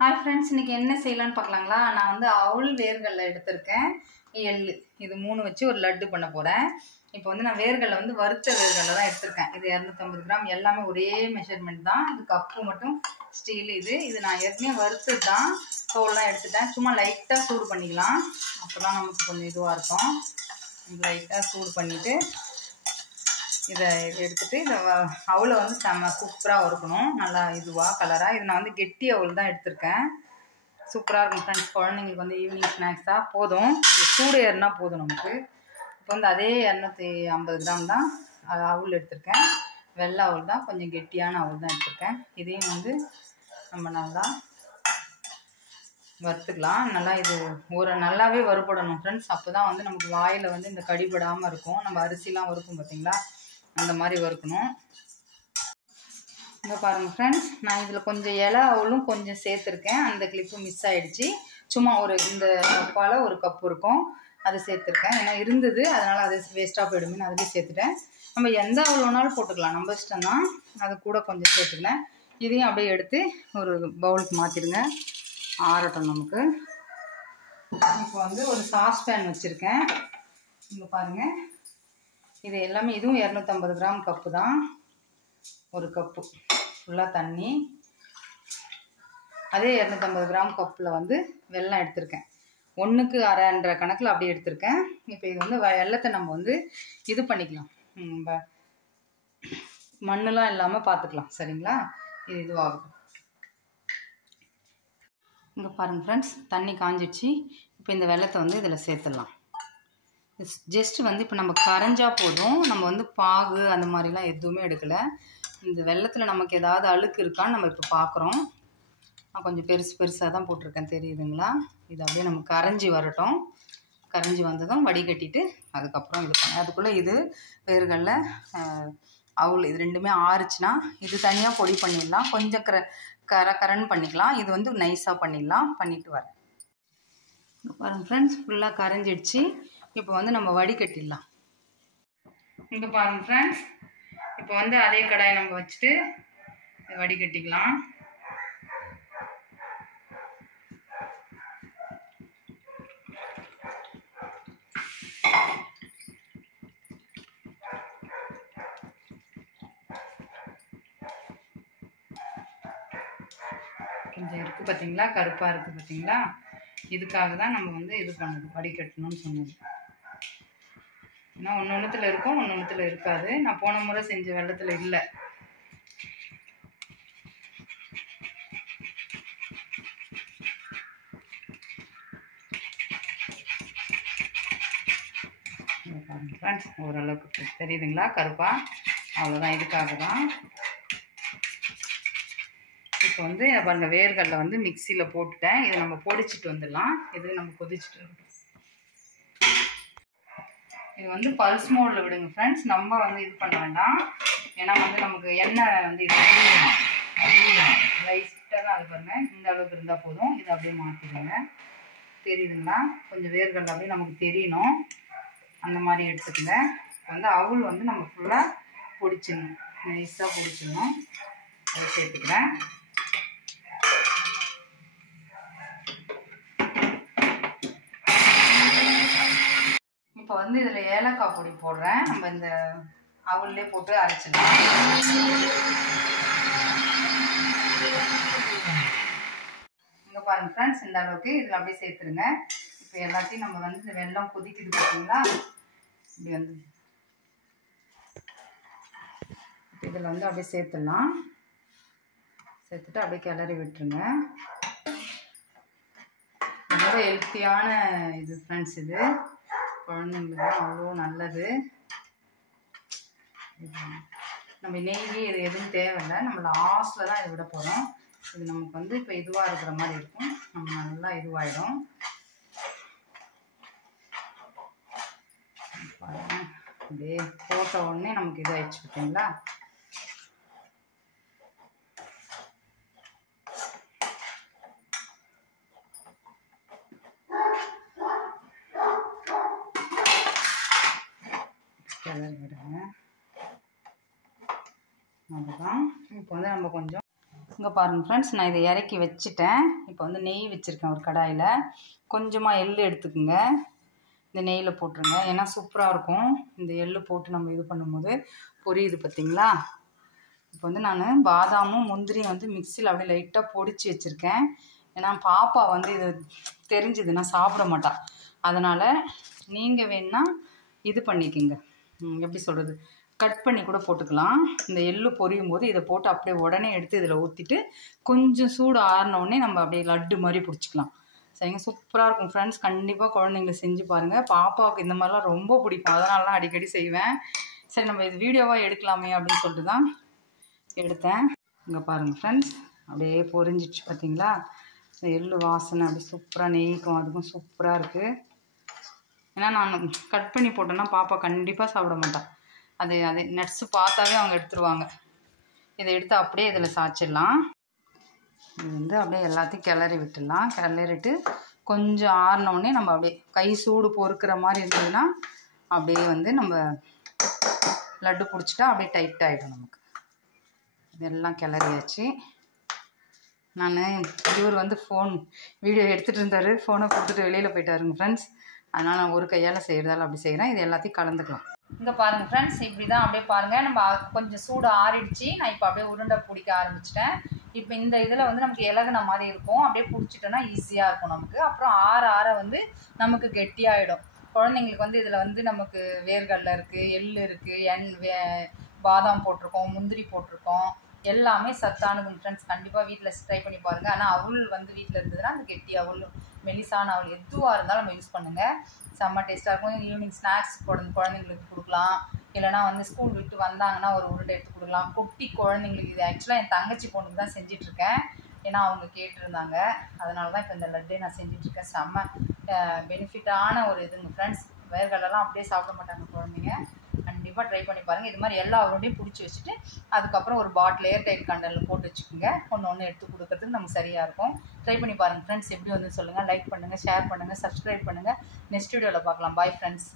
Hi friends, இன்றைக்கி என்ன செய்யலான்னு பார்க்கலாங்களா? நான் வந்து அவுள் வேர்கடலை எடுத்திருக்கேன், எள்ளு, இது 3 வச்சு ஒரு லட்டு பண்ண போகிறேன். இப்போ வந்து நான் வேர்கடலை வந்து வறுத்த வேர்கடலை தான் எடுத்திருக்கேன். இது 250 கிராம், எல்லாமே ஒரே மெஷர்மெண்ட் தான். இது கப்பு மட்டும் ஸ்டீல். இது நான் ஏற்கனவே வறுத்தது தான், தோல்லாம் எடுத்துட்டேன். சும்மா லைட்டாக சூடு பண்ணிக்கலாம், அப்போ தான் நமக்கு கொஞ்சம் இதுவாக இருக்கும். லைட்டாக சூடு பண்ணிவிட்டு இதை எடுத்துகிட்டு இதை அவுளை வந்து செம்ம சூப்பராக வறுக்கணும், நல்லா இதுவாக கலராக. இது நான் வந்து கெட்டி அவுள் தான் எடுத்திருக்கேன். சூப்பராக இருக்கும் ஃப்ரெண்ட்ஸ். குழந்தைங்களுக்கு வந்து ஈவினிங் ஸ்நாக்ஸாக போதும், இது சூடு ஏறினா போதும் நமக்கு. இப்போ வந்து அதே 250 கிராம் தான் அவுள் எடுத்திருக்கேன். வெள்ளை அவுள் தான், கொஞ்சம் கெட்டியான அவுள் தான் எடுத்திருக்கேன். இதையும் வந்து நம்ம நல்லா வறுத்துக்கலாம். நல்லா இது நல்லாவே வறுபடணும் ஃப்ரெண்ட்ஸ். அப்போ தான் வந்து நமக்கு வாயில் வந்து இந்த கடிபடாமல் இருக்கும். நம்ம அரிசிலாம் வறுக்கும் பார்த்தீங்களா, அந்த மாதிரி வறுக்கணும். இங்கே பாருங்கள் ஃப்ரெண்ட்ஸ், நான் இதில் கொஞ்சம் இலை அவுளும் கொஞ்சம் சேர்த்துருக்கேன். அந்த கிளிப்பு மிஸ் ஆகிடுச்சு. சும்மா இந்த கப்பால் ஒரு கப்பு இருக்கும், அது சேர்த்துருக்கேன். ஏன்னா இருந்தது, அதனால் அது வேஸ்ட்டாக போயிடுமே, அதுலேயே சேர்த்துட்டேன். நம்ம எந்த அவுள் வேணாலும் போட்டுக்கலாம், நம்ம இஷ்டம் தான். அது கூட கொஞ்சம் சேர்த்துக்கினேன். இதையும் அப்படியே எடுத்து ஒரு பவுலுக்கு மாற்றிடுங்க, ஆறட்டும் நமக்கு. இப்போ வந்து ஒரு சாஸ்பேன் வச்சுருக்கேன். இங்கே பாருங்கள், இது எல்லாமே இதுவும் 250 கிராம் கப்பு தான். ஒரு கப்பு ஃபுல்லாக தண்ணி. அதே 250 கிராம் கப்பில் வந்து வெல்லம் எடுத்திருக்கேன். 1க்கு அரைன்ற கணக்கில் அப்படி எடுத்திருக்கேன். இப்போ இது வந்து வெல்லத்தை நம்ம வந்து இது பண்ணிக்கலாம், மண்ணெலாம் இல்லாமல் பார்த்துக்கலாம், சரிங்களா? இது இதுவாகும். இங்கே பாருங்கள் ஃப்ரெண்ட்ஸ், தண்ணி காஞ்சிடுச்சு. இப்போ இந்த வெல்லத்தை வந்து இதில் சேர்த்துடலாம். ஜஸ்ட் வந்து இப்போ நம்ம கரைஞ்சா போதும், நம்ம வந்து பாகு அந்த மாதிரிலாம் எதுவுமே எடுக்கலை. இந்த வெல்லத்தில் நமக்கு ஏதாவது அழுக்கு இருக்கான்னு நம்ம இப்போ பார்க்குறோம். நான் கொஞ்சம் பெருசாக தான் போட்டிருக்கேன், தெரியுதுங்களா? இது அப்படியே நம்ம கரைஞ்சி வரட்டும். கரைஞ்சி வந்ததும் வடிகட்டிட்டு அதுக்கப்புறம் இது பண்ணேன். அதுக்குள்ளே இது வேர்கடலை அவுள் இது ரெண்டுமே ஆறுச்சுன்னா இது தனியாக பொடி பண்ணிடலாம். கொஞ்சம் கரன்னு பண்ணிக்கலாம். இது வந்து நைஸாக பண்ணிடலாம். பண்ணிட்டு வரேன். பாருங்கள் ஃப்ரெண்ட்ஸ், ஃபுல்லாக கரைஞ்சிடுச்சு. இப்போ வந்து நம்ம வடிகட்டிடலாம். இங்கே பாருங்கள் ஃப்ரெண்ட்ஸ், இப்போ வந்து அதே கடாயை நம்ம வச்சுட்டு வடிகட்டிக்கலாம். கொஞ்சம் இருக்குது பார்த்தீங்களா, கருப்பாக இருக்குது பார்த்தீங்களா? இதுக்காக தான் நம்ம வந்து இது பண்ணுது, வடிகட்டணும்னு சொன்னது. ஏன்னா ஒன்றுத்தில் இருக்கும், ஒன்றுத்தில் இருக்காது. நான் போன முறை செஞ்ச வெள்ளத்தில் இல்லை. பாருங்கள் ஃப்ரெண்ட்ஸ், ஓரளவுக்கு தெரியுதுங்களா கருப்பா? அவ்வளோதான், இதுக்காக தான். இப்போ வந்து பாருங்கள், வேர்கடலை வந்து மிக்சியில் போட்டுட்டேன். இதை நம்ம பொடிச்சிட்டு வந்துடலாம். இது நம்ம கொதிச்சுட்டு இருக்கோம். இது வந்து பல்ஸ் மோடில் விடுங்க ஃப்ரெண்ட்ஸ், நம்ம வந்து இது பண்ண வேண்டாம். ஏன்னா வந்து நமக்கு எண்ணெய் வந்து இது லைட்டாக தான். அது பாருங்கள், இந்த அளவுக்கு இருந்தால் போதும். இதை அப்படியே மாற்றிடுங்க. தெரியுதுங்களா? கொஞ்சம் வேர்கடலை அப்படியே நமக்கு தெரியணும், அந்த மாதிரி எடுத்துக்கங்க. வந்து அவுள் வந்து நம்ம ஃபுல்லாக பொடிச்சிடணும், நைஸாக பொடிச்சிடணும். அதை சேர்த்துக்கிறேன். இப்போ வந்து இதில் ஏலக்காய் பொடி போடுறேன். நம்ம இந்த அவுள்லே போட்டு அரைச்சிடலாம். இங்கே பாருங்கள் ஃப்ரெண்ட்ஸ், இந்த அளவுக்கு இதில் அப்படியே சேர்த்துருங்க. இப்போ எல்லாத்தையும் நம்ம வந்து இந்த வெல்லம் கொதிக்குது பார்த்தீங்களா, இப்படி வந்து இதில் வந்து அப்படியே சேர்த்துடலாம். சேர்த்துட்டு அப்படியே கிளறி விட்டுருங்க. ரொம்ப ஹெல்த்தியான இது ஃப்ரெண்ட்ஸ், இது குழந்தைங்களுக்கு அவ்வளோ நல்லது. நம்ம நெய் இது எதுவும் தேவையில்லை, நம்ம லாஸ்ட்டில் தான் இதை விட போகிறோம். இது நமக்கு வந்து இப்போ இதுவாக இருக்கிற மாதிரி இருக்கும், நம்ம நல்லா இதுவாகிடும். அப்படியே போட்ட உடனே நமக்கு இதாகிடுச்சு பார்த்தீங்களா? விடுங்க, அதுதான். இப்போ வந்து நம்ம கொஞ்சம் இங்கே பாருங்கள் ஃப்ரெண்ட்ஸ், நான் இதை இறக்கி வச்சுட்டேன். இப்போ வந்து நெய் வச்சுருக்கேன் ஒரு கடாயில். கொஞ்சமாக எள்ளு எடுத்துக்குங்க, இந்த நெய்யில் போட்டுருங்க. ஏன்னா சூப்பராக இருக்கும் இந்த எள்ளு போட்டு நம்ம இது பண்ணும்போது. பொரியுது பார்த்தீங்களா? இப்போ வந்து நான் பாதாமும் முந்திரியும் வந்து மிக்சியில் அப்படியே லைட்டாக பொடிச்சு வச்சுருக்கேன். ஏன்னா பாப்பா வந்து இது தெரிஞ்சுதுன்னா சாப்பிட மாட்டா. அதனால் நீங்கள் வேணா இது பண்ணிக்கோங்க, எப்படி சொல்கிறது, கட் பண்ணி கூட போட்டுக்கலாம். இந்த எள்ளு பொரியும் போது இதை போட்டு அப்படியே உடனே எடுத்து இதில் ஊற்றிட்டு கொஞ்சம் சூடு ஆறினோடனே நம்ம அப்படியே லட்டு மாதிரி பிடிச்சிக்கலாம். சரிங்க, சூப்பராக இருக்கும் ஃப்ரெண்ட்ஸ். கண்டிப்பாக குழந்தைங்களை செஞ்சு பாருங்கள். பாப்பாவுக்கு இந்த மாதிரிலாம் ரொம்ப பிடிக்கும், அதனால தான் அடிக்கடி செய்வேன். சரி, நம்ம இது வீடியோவாக எடுக்கலாமே அப்படின்னு சொல்லிட்டு தான் எடுத்தேன். இங்கே பாருங்கள் ஃப்ரெண்ட்ஸ், அப்படியே பொரிஞ்சிடுச்சு பார்த்தீங்களா? இந்த எள்ளு வாசனை அப்படி சூப்பராக நெய்க்கும் அதுக்கும் சூப்பராக இருக்குது. ஏன்னா நான் கட் பண்ணி போட்டேன்னா பாப்பா கண்டிப்பாக சாப்பிட மாட்டாள். அது நட்ஸு பார்த்தாவே அவங்க எடுத்துருவாங்க. இதை எடுத்து அப்படியே இதில் சாய்ச்சிடலாம். இது வந்து அப்படியே எல்லாத்தையும் கிளறி விட்டுடலாம். கிளறிட்டு கொஞ்சம் ஆறினோடனே நம்ம அப்படியே கை சூடு பொறுக்கிற மாதிரி இருந்ததுன்னா அப்படியே வந்து நம்ம லட்டு பிடிச்சிட்டா அப்படியே டைட் ஆகிடும் நமக்கு. இதெல்லாம் கிளறியாச்சு. நான் இவர் வந்து வீடியோ எடுத்துகிட்டு இருந்தார், ஃபோனை கொடுத்துட்டு வெளியில் போயிட்டாருங்க ஃப்ரெண்ட்ஸ். அதனால் நான் ஒரு கையால் செய்கிறதால அப்படி செய்கிறேன். இது எல்லாத்தையும் கலந்துக்கலாம். இங்கே பாருங்கள் ஃப்ரெண்ட்ஸ், இப்படி தான் அப்படியே பாருங்கள். நம்ம கொஞ்சம் சூடு ஆறிடுச்சு. நான் இப்போ அப்படியே உருண்டை பிடிக்க ஆரம்பிச்சிட்டேன். இப்போ இந்த இதில் வந்து நமக்கு இலகுன மாதிரி இருக்கும். அப்படியே பிடிச்சிட்டோன்னா ஈஸியாக இருக்கும் நமக்கு. அப்புறம் ஆற வந்து நமக்கு கெட்டியாகிடும். குழந்தைங்களுக்கு வந்து இதில் வந்து நமக்கு வேர்கடலை இருக்குது, எள் இருக்குது, பாதாம் போட்டிருக்கோம், முந்திரி போட்டிருக்கோம். எல்லாமே சத்தானதுங்க ஃப்ரெண்ட்ஸ். கண்டிப்பாக வீட்டில் ட்ரை பண்ணி பாருங்கள். ஆனால் அவள் வந்து வீட்டில் இருந்ததுன்னா அந்த கெட்டி அவள், மெலிசான அவள் எதுவாக இருந்தாலும் நம்ம யூஸ் பண்ணுங்கள். செம்ம டேஸ்ட்டாக இருக்கும். ஈவினிங் ஸ்நாக்ஸ் குழந்தைங்களுக்கு கொடுக்கலாம். இல்லைனா வந்து ஸ்கூல் விட்டு வந்தாங்கன்னா ஒரு உருண்டை எடுத்து கொடுக்கலாம். குட்டி குழந்தைங்களுக்கு இது ஆக்சுவலாக என் தங்கச்சி பொண்ணுக்கு தான் செஞ்சிட்ருக்கேன். ஏன்னா அவங்க கேட்டிருந்தாங்க. அதனால தான் இப்போ இந்த லட்டே நான் செஞ்சிட்ருக்கேன். செம்ம பெனிஃபிட்டான ஒரு இதுங்க ஃப்ரெண்ட்ஸ். வேர்கடலாம் அப்படியே சாப்பிட மாட்டாங்க குழந்தைங்க. கண்டிப்பாக ட்ரை பண்ணி பாருங்கள். இது மாதிரி எல்லா உருண்டையும் பிடிச்சி வச்சுட்டு அதுக்கப்புறம் ஒரு பாட்டில் ஏர்டைட் கண்டெய்னரில் போட்டு வச்சுக்கோங்க. ஒன்று எடுத்து கொடுக்கறதுக்கு நமக்கு சரியாக இருக்கும். ட்ரை பண்ணி பாருங்கள் ஃப்ரெண்ட்ஸ். எப்படி வந்து சொல்லுங்கள். லைக் பண்ணுங்கள், ஷேர் பண்ணுங்கள், சப்ஸ்கிரைப் பண்ணுங்கள். நெக்ஸ்ட் வீடியோவில் பார்க்கலாம். Bye friends.